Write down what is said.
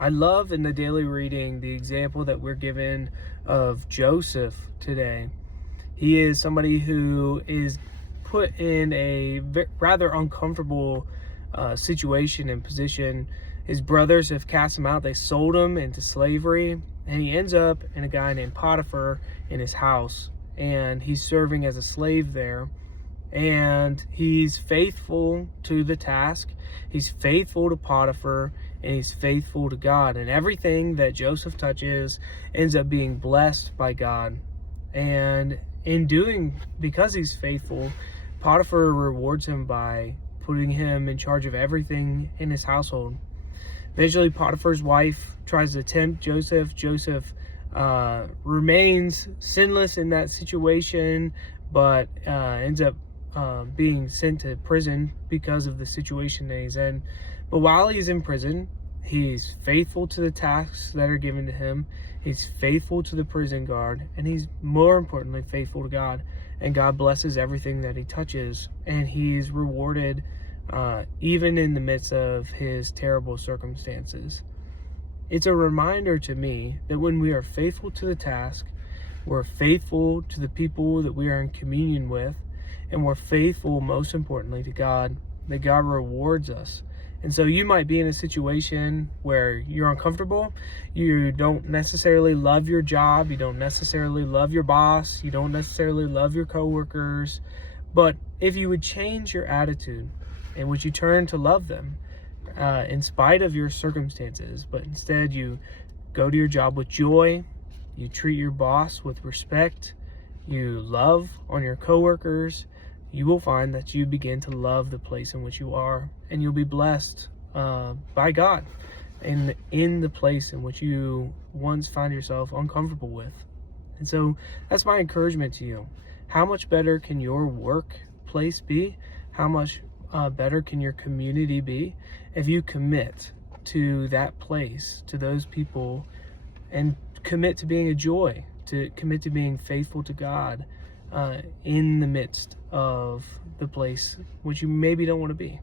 I love in the daily reading the example that we're given of Joseph today. He is somebody who is put in a rather uncomfortable situation and position. His brothers have cast him out. They sold him into slavery, and he ends up in a guy named Potiphar in his house, and he's serving as a slave there. And he's faithful to the task. He's faithful to Potiphar, and he's faithful to God. And everything that Joseph touches ends up being blessed by God. And because he's faithful, Potiphar rewards him by putting him in charge of everything in his household. Eventually, Potiphar's wife tries to tempt Joseph. Joseph remains sinless in that situation, but ends up being sent to prison because of the situation that he's in. But while he's in prison, he's faithful to the tasks that are given to him. He's faithful to the prison guard, and he's more importantly faithful to God. And God blesses everything that he touches, and he's rewarded even in the midst of his terrible circumstances. It's a reminder to me that when we are faithful to the task, we're faithful to the people that we are in communion with, and we're faithful, most importantly, to God, that God rewards us. And so you might be in a situation where you're uncomfortable. You don't necessarily love your job. You don't necessarily love your boss. You don't necessarily love your coworkers. But if you would change your attitude, and would you turn to love them in spite of your circumstances, but instead you go to your job with joy, you treat your boss with respect, you love on your coworkers, you will find that you begin to love the place in which you are, and you'll be blessed by God in the place in which you once found yourself uncomfortable with. And so that's my encouragement to you. How much better can your workplace be? How much better can your community be if you commit to that place, to those people, and commit to being a joy, to commit to being faithful to God in the midst of the place which you maybe don't want to be.